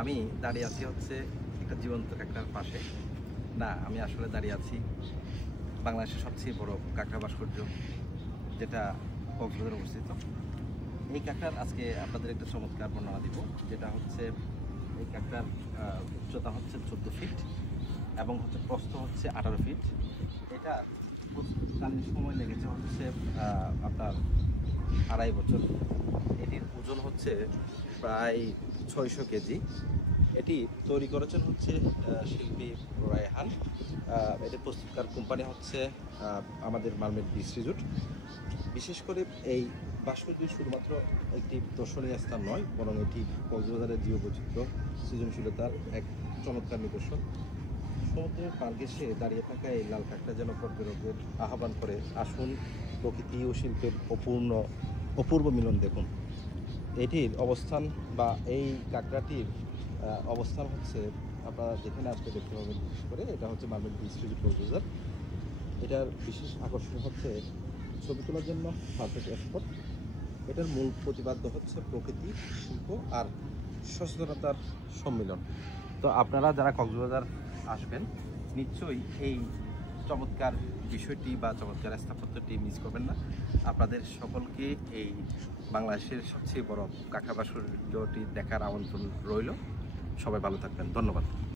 আমি দাঁড়িয়ে আছি হচ্ছে একটা জীবন্ত কাঁকড়ার পাশে। না, আমি আসলে দাঁড়িয়ে আছি বাংলাদেশের সবচেয়ে বড় কাঁকড়া ভাস্কর্য, যেটা কক্সবাজারে অবস্থিত। এই কাঁকড়ার আজকে আপনাদের একটা চমৎকার বর্ণনা দিব, যেটা হচ্ছে এই কাঁকড়ার উচ্চতা হচ্ছে 14 ফিট এবং হচ্ছে প্রস্থ হচ্ছে 18 ফিট। এটা প্রস্তুতকালীন সময় লেগেছে হচ্ছে আপনার 2.5 বছর। এটির ওজন হচ্ছে প্রায় 600 কেজি। এটি তৈরি করেছেন হচ্ছে শিল্পী রায়হান। এটি প্রস্তুতকার কোম্পানি হচ্ছে আমাদের মার্মেড ইনস্টিটিউট। বিশেষ করে এই ভাস্কর্য শুধুমাত্র একটি দর্শনীয় স্থান নয়, বরং এটি কক্সবাজারের জীববৈচিত্র্য সৃজনশীলতার এক চমৎকার নিদর্শন। সমুদ্রের পার ঘেঁষে দাঁড়িয়ে থাকা এই লাল কাঁকড়া যেন পর্যটকদের আহ্বান করে, আসুন প্রকৃতি ও শিল্পের অপূর্ব মিলন দেখুন। এটির অবস্থান বা এই কাঁকড়াটির অবস্থান হচ্ছে আপনারা যেখানে আসলে দেখতে পাবেন। বিশেষ করে এটা হচ্ছে মার্মেড ইনস্টিটিউট কক্সবাজার। এটার বিশেষ আকর্ষণ হচ্ছে ছবি তোলার জন্য পারফেক্ট স্পট। এটার মূল প্রতিপাদ্য হচ্ছে প্রকৃতি, শিল্প আর সচেতনতার সম্মিলন। তো আপনারা যারা কক্সবাজার আসবেন, নিশ্চয়ই এই চমৎকার বিষয়টি বা চমৎকার স্থাপত্যটি মিস করবেন না। আপনাদের সকলকে এই বাংলাদেশের সবচেয়ে বড় কাঁকড়া ভাস্কর্যটি দেখার আমন্ত্রণ রইল। সবাই ভালো থাকবেন। ধন্যবাদ।